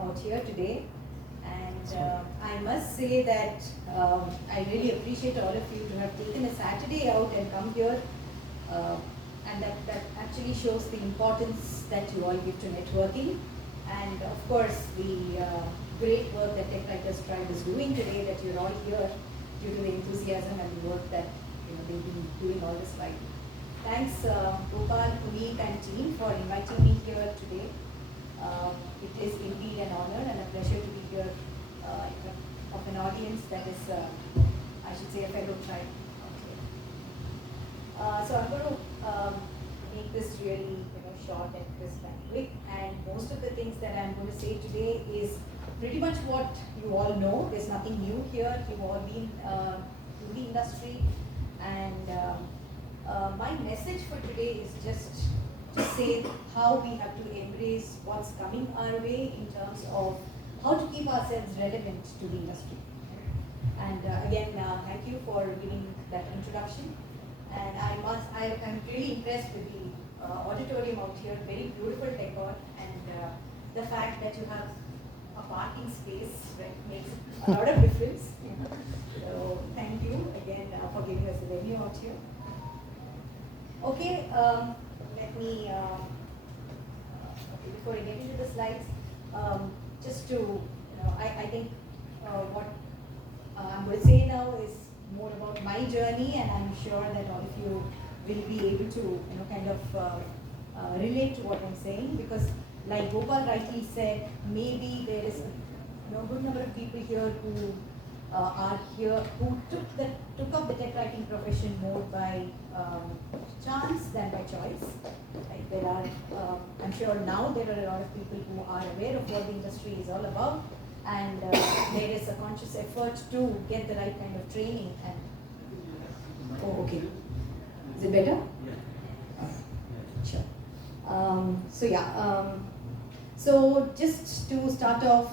out here today. And I must say that I really appreciate all of you to have taken a Saturday out and come here. And that actually shows the importance that you all give to networking. And of course, the great work that Tech Writers Tribe is doing today, that you're all here due to the enthusiasm and the work that they've been doing all this while. Thanks Gopal, Puneet and team for inviting me here today. It is indeed an honor and a pleasure to be here of an audience that is, I should say, a fellow tribe. So I'm going to make this really short and crisp and quick, and most of the things that I'm going to say today is pretty much what you all know. There's nothing new here. You've all been in the industry, and my message for today is just to say how we have to embrace what's coming our way in terms of how to keep ourselves relevant to the industry. And again, thank you for giving that introduction. And I'm really impressed with the auditorium out here, very beautiful decor, and the fact that you have a parking space makes a lot of difference. So thank you again for giving us a venue out here. Okay, let me, before I get into the slides, just to, I think what I'm going to say now is more about my journey, and I'm sure that all of you will be able to, kind of relate to what I'm saying, because like Gopal rightly said, maybe there is a good number of people here who are here, who took up the tech writing profession more by chance than by choice. Right? There are, I'm sure now there are a lot of people who are aware of what the industry is all about, and there is a conscious effort to get the right kind of training. And oh, okay, is it better? Sure. So yeah. So just to start off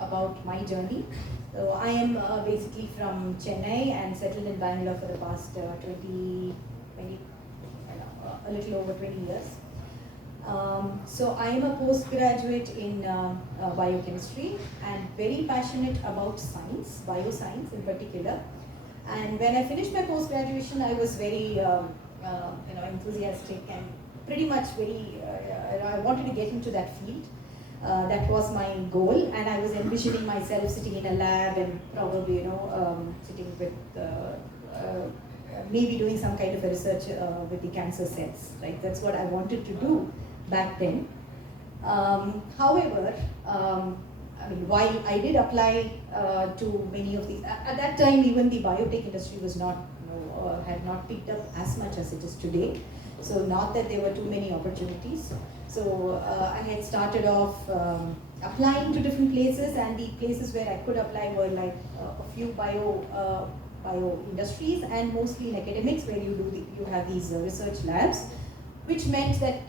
about my journey. So I am basically from Chennai and settled in Bangalore for the past a little over 20 years. So I am a postgraduate in biochemistry and very passionate about science, bioscience in particular. And when I finished my post-graduation, I was very enthusiastic and pretty much I wanted to get into that field. That was my goal, and I was envisioning myself sitting in a lab and probably, sitting with, maybe doing some kind of a research with the cancer cells, right? That's what I wanted to do back then. However, while I did apply to many of these, at that time even the biotech industry was not, had not picked up as much as it is today. So not that there were too many opportunities. So I had started off applying to different places, and the places where I could apply were like a few bio industries and mostly in academics, where you have these research labs, which meant that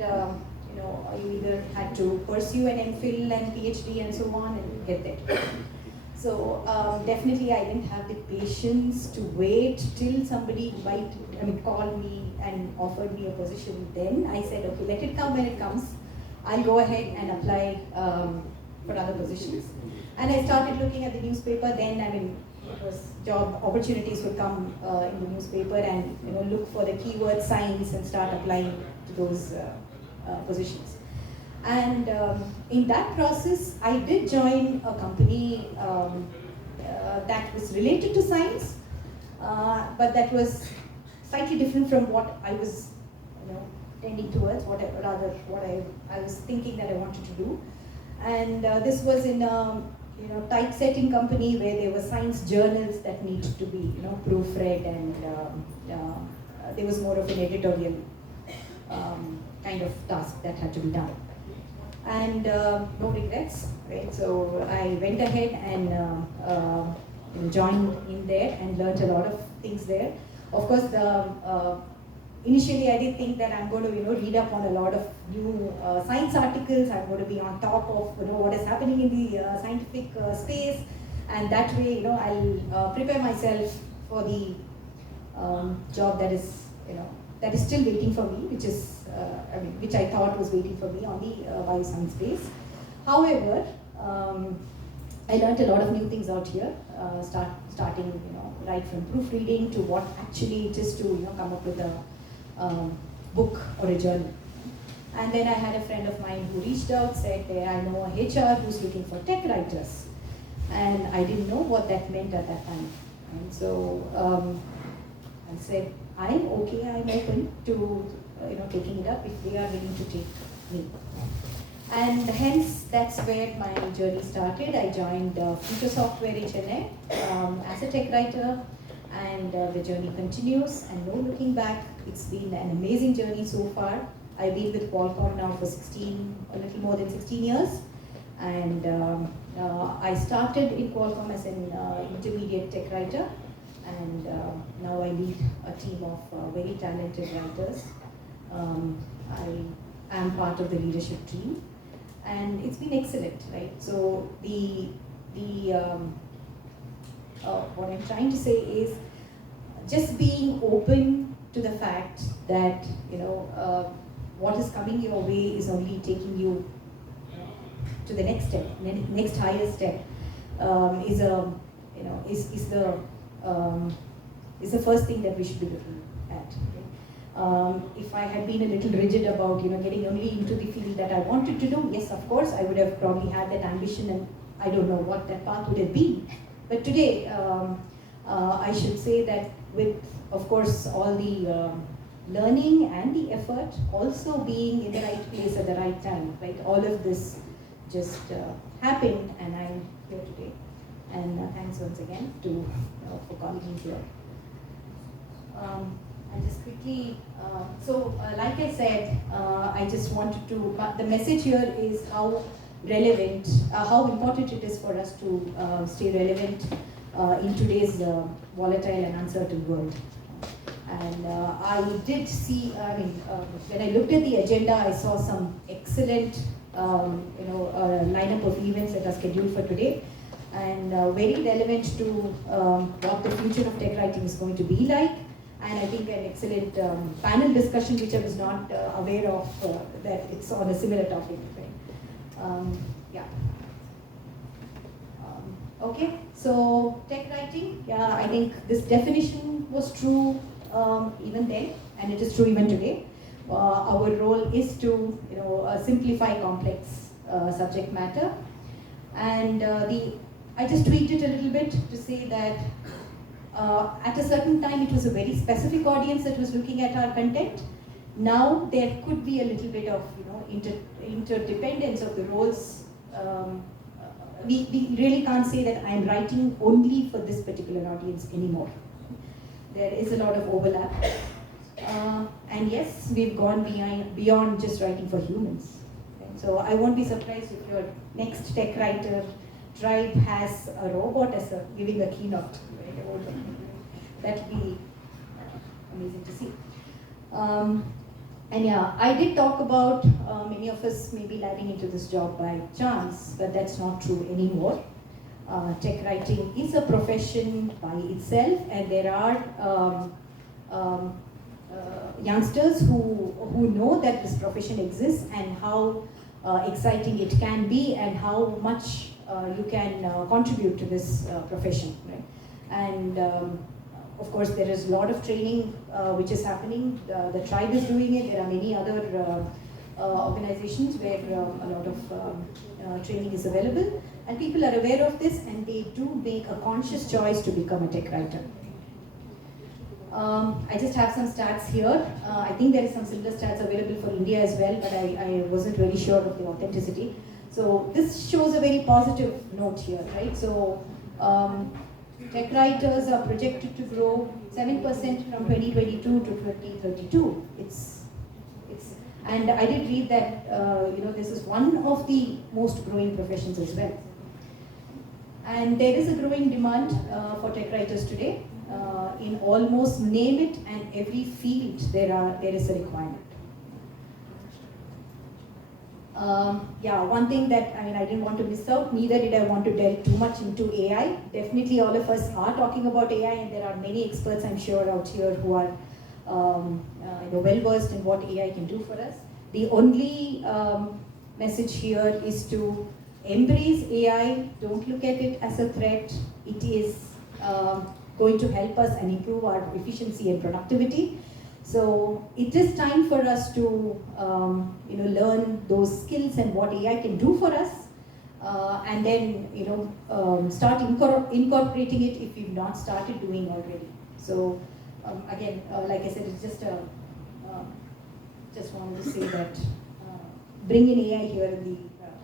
you either had to pursue an MPhil and PhD and so on and get there. So definitely I didn't have the patience to wait till somebody called me and offered me a position. Then I said, okay, let it come when it comes. I'll go ahead and apply for other positions. And I started looking at the newspaper. Then it was job opportunities would come in the newspaper, and look for the keyword science and start applying to those positions. And in that process, I did join a company that was related to science, but that was slightly different from what I was tending towards, what I was thinking that I wanted to do. And this was in a typesetting company where there were science journals that needed to be proofread, and there was more of an editorial kind of task that had to be done. And no regrets, right? So I went ahead and joined in there and learned a lot of things there. Of course, initially I did think that I'm going to read up on a lot of new science articles. I'm going to be on top of what is happening in the scientific space, and that way I'll prepare myself for the job that is still waiting for me, which is which I thought was waiting for me on the bioscience space. However, I learned a lot of new things out here, starting right from proofreading to what actually it is to come up with a book or a journal. And then I had a friend of mine who reached out, said, I know a HR who's looking for tech writers. And I didn't know what that meant at that time. And so I said, I'm okay, I'm open to taking it up if they are willing to take me. And hence, that's where my journey started. I joined Future Software in Chennai as a tech writer, and the journey continues, and no looking back. It's been an amazing journey so far. I've been with Qualcomm now for a little more than 16 years, and I started in Qualcomm as an intermediate tech writer, and now I lead a team of very talented writers. I am part of the leadership team, and it's been excellent, right? So what I'm trying to say is just being open to the fact that what is coming your way is only taking you to the next step, next higher step, is the first thing that we should be looking at. If I had been a little rigid about getting only into the field that I wanted to do, yes, of course, I would have probably had that ambition, and I don't know what that path would have been. But today, I should say that with, of course, all the learning and the effort, also being in the right place at the right time, right? All of this just happened, and I'm here today. And thanks once again for calling me here. I just quickly, like I said, I just wanted to, the message here is how relevant, how important it is for us to stay relevant in today's volatile and uncertain world. And I did see, when I looked at the agenda, I saw some excellent, lineup of events that are scheduled for today, and very relevant to what the future of tech writing is going to be like. And I think an excellent panel discussion, which I was not aware of, that it's on a similar topic. Right? Yeah. Okay, so tech writing, yeah, I think this definition was true even then, and it is true even today. Our role is to simplify complex subject matter, and I just tweaked it a little bit to say that at a certain time it was a very specific audience that was looking at our content. Now there could be a little bit of interdependence of the roles. We really can't say that I'm writing only for this particular audience anymore. There is a lot of overlap. And yes, we've gone beyond just writing for humans. Okay? So I won't be surprised if your next tech writer tribe has a robot as giving a keynote. Right? That would be amazing to see. And yeah, I did talk about many of us maybe landing into this job by chance, but that's not true anymore. Tech writing is a profession by itself, and there are youngsters who know that this profession exists and how exciting it can be and how much you can contribute to this profession. Right? And of course, there is a lot of training which is happening. The tribe is doing it. There are many other organizations where a lot of training is available, and people are aware of this, and they do make a conscious choice to become a tech writer. I just have some stats here. I think there is some similar stats available for India as well, but I wasn't really sure of the authenticity. So this shows a very positive note here, right? So tech writers are projected to grow 7% from 2022 to 2032. And I did read that this is one of the most growing professions as well. And there is a growing demand for tech writers today. In almost name it and every field there is a requirement. One thing that I didn't want to miss out, neither did I want to delve too much into AI. Definitely all of us are talking about AI, and there are many experts I'm sure out here who are well versed in what AI can do for us. The only message here is to embrace AI. Don't look at it as a threat. It is going to help us and improve our efficiency and productivity. So it is time for us to learn those skills and what AI can do for us, and then start incorporating it if you've not started doing already. So again, like I said, it's just wanted to say that bring in AI here in the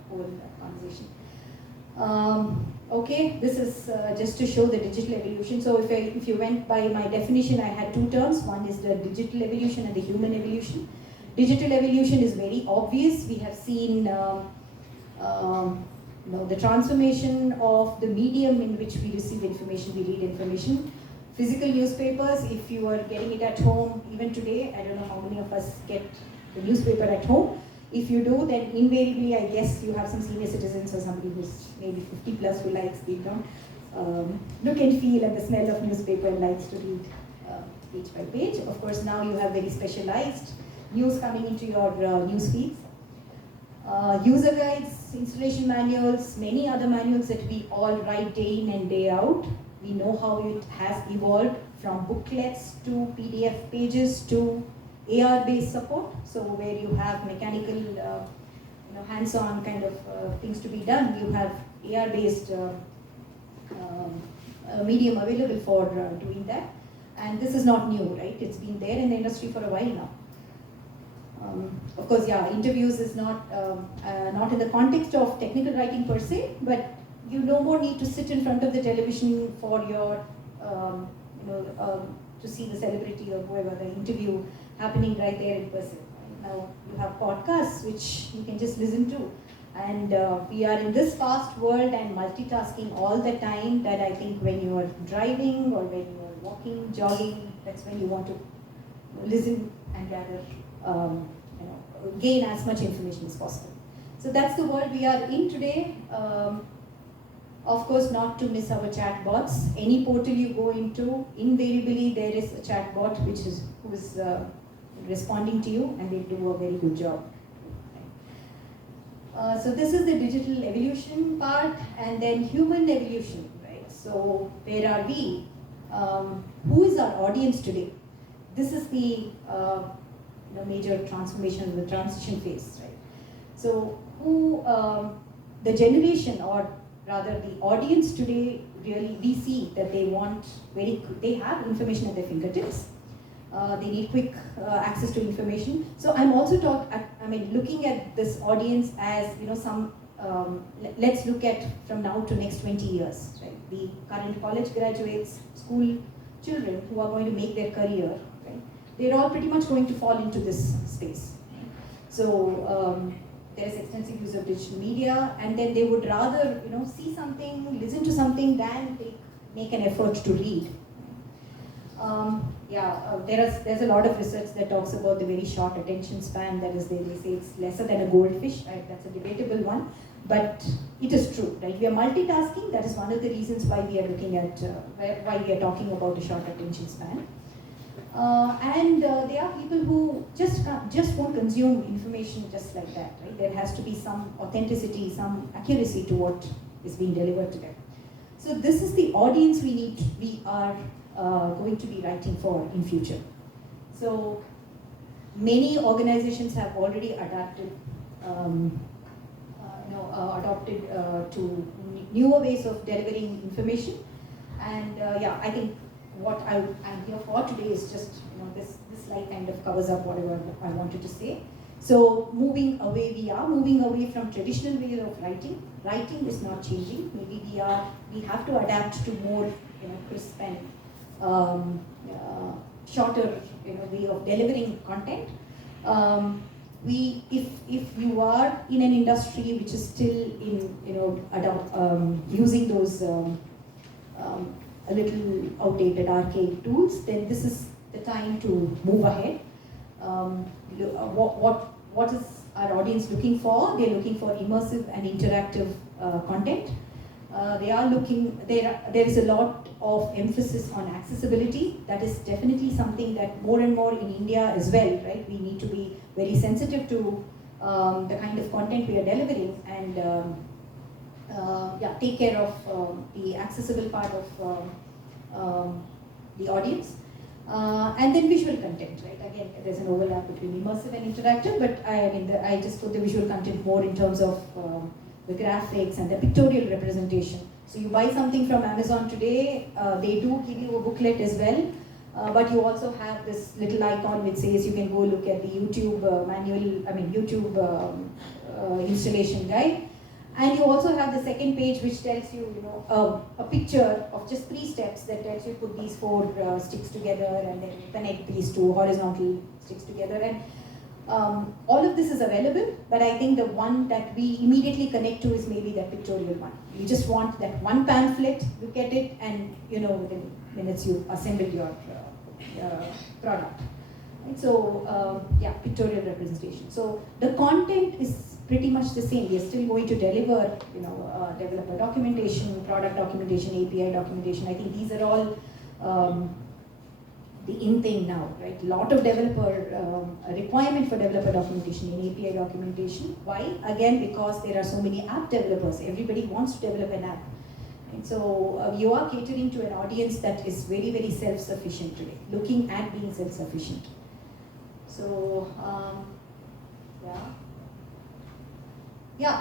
whole conversation. Okay, this is just to show the digital evolution. So if you went by my definition, I had two terms. One is the digital evolution and the human evolution. Digital evolution is very obvious. We have seen the transformation of the medium in which we receive information, we read information. Physical newspapers, if you are getting it at home, even today, I don't know how many of us get the newspaper at home. If you do, then invariably, I guess you have some senior citizens or somebody who's maybe 50 plus who likes the look and feel and the smell of newspaper and likes to read page by page. Of course, now you have very specialized news coming into your news feeds. User guides, installation manuals, many other manuals that we all write day in and day out. We know how it has evolved from booklets to PDF pages to AR-based support, so where you have mechanical, hands-on kind of things to be done, you have AR-based medium available for doing that. And this is not new, right? It's been there in the industry for a while now. Of course, yeah, interviews is not in the context of technical writing per se, but you no more need to sit in front of the television for your, to see the celebrity or whoever, the interview happening right there in person. Now you have podcasts which you can just listen to, and we are in this fast world and multitasking all the time that I think when you are driving or when you are walking, jogging, that's when you want to listen and gather, gain as much information as possible. So that's the world we are in today. Of course, not to miss our chat bots. Any portal you go into, invariably there is a chat bot who is responding to you, and they do a very good job. So this is the digital evolution part, and then human evolution, right? So where are we? Who is our audience today? This is the major transformation, the transition phase, right? So who, the generation, or rather the audience today, really we see that they have information at their fingertips. They need quick access to information. So I'm also looking at this audience as let's look at from now to next 20 years, right? The current college graduates, school children who are going to make their career, right? They're all pretty much going to fall into this space. Right? So there is extensive use of digital media, and then they would rather see something, listen to something than make an effort to read. There's a lot of research that talks about the very short attention span. That is, they say it's lesser than a goldfish. Right? That's a debatable one, but it is true. Right? We are multitasking. That is one of the reasons why we are looking at why we are talking about a short attention span. And there are people who just won't consume information just like that. Right? There has to be some authenticity, some accuracy to what is being delivered to them. So this is the audience we are going to be writing for in future. So many organizations have already adapted to newer ways of delivering information. And I think what I'm here for today is just this slide kind of covers up whatever I wanted to say. So we are moving away from traditional ways of writing. Writing is not changing. Maybe we have to adapt to more crisp and shorter way of delivering content. If you are in an industry which is still in using those a little outdated archaic tools, then this is the time to move ahead. What is our audience looking for? They're looking for immersive and interactive content. There is a lot of emphasis on accessibility. That is definitely something that more and more in India as well, right? We need to be very sensitive to the kind of content we are delivering, and take care of the accessible part of the audience. And then visual content, right? Again, there's an overlap between immersive and interactive, but I just put the visual content more in terms of the graphics and the pictorial representation. So you buy something from Amazon today, they do give you a booklet as well, but you also have this little icon which says you can go look at the YouTube installation guide. And you also have the second page which tells you, a picture of just 3 steps that tells you put these 4 sticks together and then connect these 2 horizontal sticks together. And all of this is available, but I think the one that we immediately connect to is maybe that pictorial one. You just want that one pamphlet, look at it, and within minutes you assemble your product. Right? So pictorial representation. So the content is pretty much the same. We are still going to deliver, developer documentation, product documentation, API documentation. I think these are all the in thing now, right? A lot of developer requirement for developer documentation in API documentation. Why? Again, because there are so many app developers. Everybody wants to develop an app. And so you are catering to an audience that is very, very self-sufficient today, looking at being self-sufficient. So,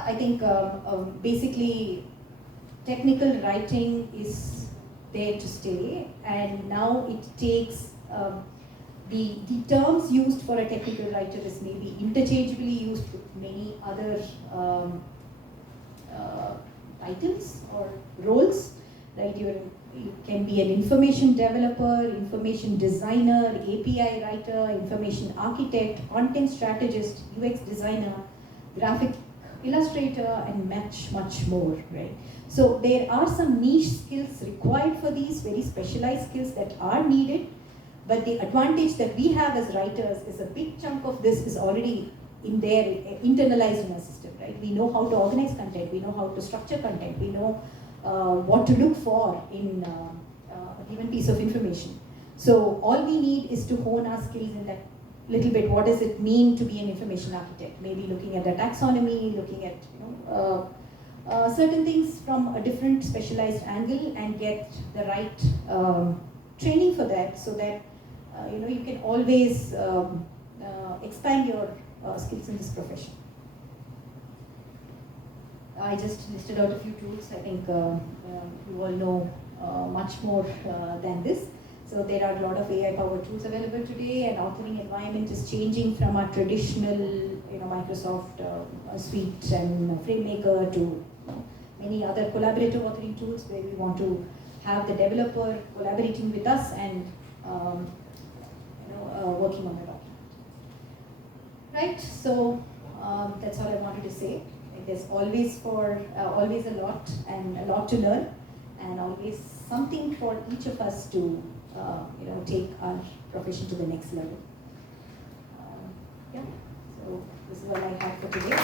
I think basically technical writing is there to stay, and now it takes the terms used for a technical writer is maybe interchangeably used with many other titles or roles, right? You can be an information developer, information designer, API writer, information architect, content strategist, UX designer, graphic illustrator, and much more, right? So there are some niche skills required for these, very specialized skills that are needed, but the advantage that we have as writers is a big chunk of this is already in there, internalized in our system, right? We know how to organize content, we know how to structure content, we know what to look for in a given piece of information. So all we need is to hone our skills in that little bit. What does it mean to be an information architect? Maybe looking at the taxonomy, looking at certain things from a different specialized angle, and get the right training for that, so that you can always expand your skills in this profession. I just listed out a few tools. I think you all know much more than this. So there are a lot of AI-powered tools available today, and authoring environment is changing from our traditional, Microsoft Suite and FrameMaker to many other collaborative authoring tools, where we want to have the developer collaborating with us and working on the document. Right. So that's all I wanted to say. There's always always a lot to learn, and always something for each of us to take our profession to the next level. So this is what I have for today.